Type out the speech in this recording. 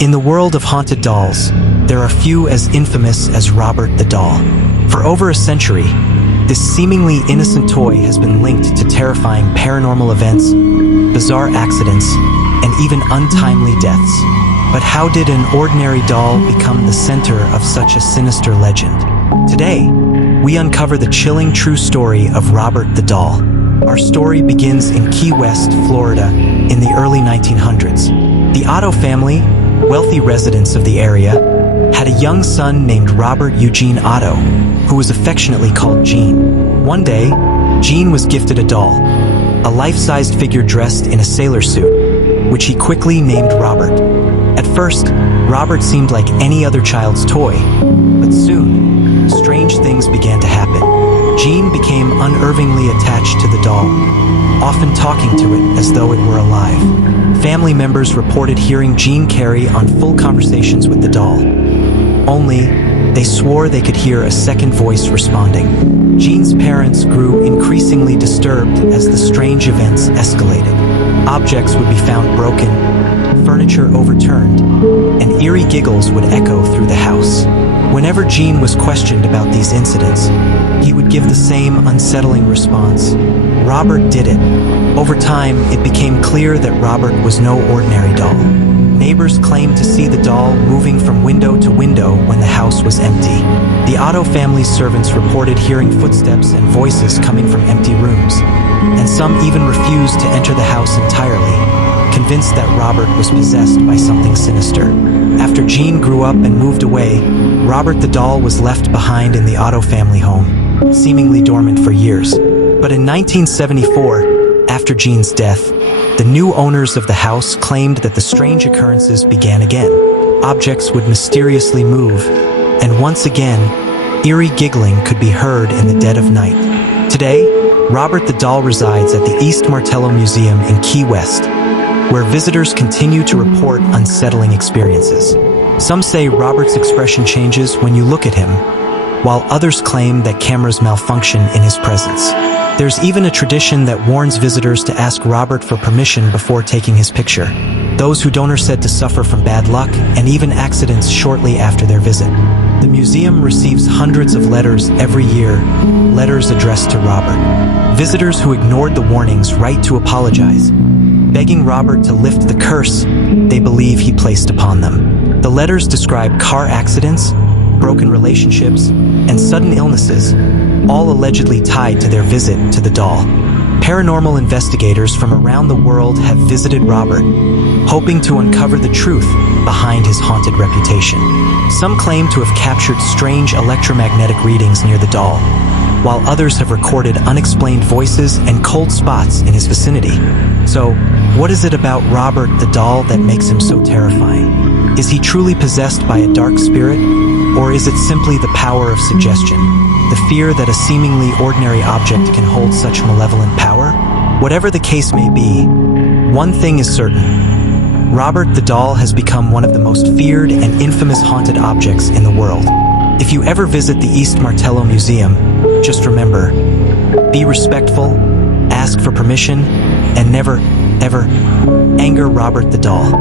In the world of haunted dolls, there are few as infamous as Robert the doll. For over a century, this seemingly innocent toy has been linked to terrifying paranormal events, bizarre accidents, and even untimely deaths. But how did an ordinary doll become the center of such a sinister legend? Today, we uncover the chilling true story of Robert the doll. Our story begins in Key West, Florida, in the early 1900s. The Otto family, wealthy residents of the area, had a young son named Robert Eugene Otto, who was affectionately called Gene. One day, Gene was gifted a doll, a life-sized figure dressed in a sailor suit, which he quickly named Robert. At first, Robert seemed like any other child's toy, but soon, strange things began to happen. Gene became unnervingly attached to the doll, often talking to it as though it were alive. Family members reported hearing Gene carry on full conversations with the doll. Only, they swore they could hear a second voice responding. Gene's parents grew increasingly disturbed as the strange events escalated. Objects would be found broken, furniture overturned, and eerie giggles would echo through the house. Whenever Gene was questioned about these incidents, he would give the same unsettling response: Robert did it. Over time, it became clear that Robert was no ordinary doll. Neighbors claimed to see the doll moving from window to window when the house was empty. The Otto family's servants reported hearing footsteps and voices coming from empty rooms, and some even refused to enter the house entirely, convinced that Robert was possessed by something sinister. After Gene grew up and moved away, Robert the doll was left behind in the Otto family home, seemingly dormant for years. But in 1974, after Gene's death, the new owners of the house claimed that the strange occurrences began again. Objects would mysteriously move, and once again, eerie giggling could be heard in the dead of night. Today, Robert the doll resides at the East Martello Museum in Key West, where visitors continue to report unsettling experiences. Some say Robert's expression changes when you look at him, while others claim that cameras malfunction in his presence. There's even a tradition that warns visitors to ask Robert for permission before taking his picture. Those who don't are said to suffer from bad luck and even accidents shortly after their visit. The museum receives hundreds of letters every year, letters addressed to Robert. Visitors who ignored the warnings write to apologize, begging Robert to lift the curse they believe he placed upon them. The letters describe car accidents, broken relationships, and sudden illnesses, all allegedly tied to their visit to the doll. Paranormal investigators from around the world have visited Robert, hoping to uncover the truth behind his haunted reputation. Some claim to have captured strange electromagnetic readings near the doll, while others have recorded unexplained voices and cold spots in his vicinity. So, what is it about Robert the doll that makes him so terrifying? Is he truly possessed by a dark spirit, or is it simply the power of suggestion? The fear that a seemingly ordinary object can hold such malevolent power? Whatever the case may be, one thing is certain. Robert the doll has become one of the most feared and infamous haunted objects in the world. If you ever visit the East Martello Museum, just remember, be respectful, ask for permission, and never, ever anger Robert the doll.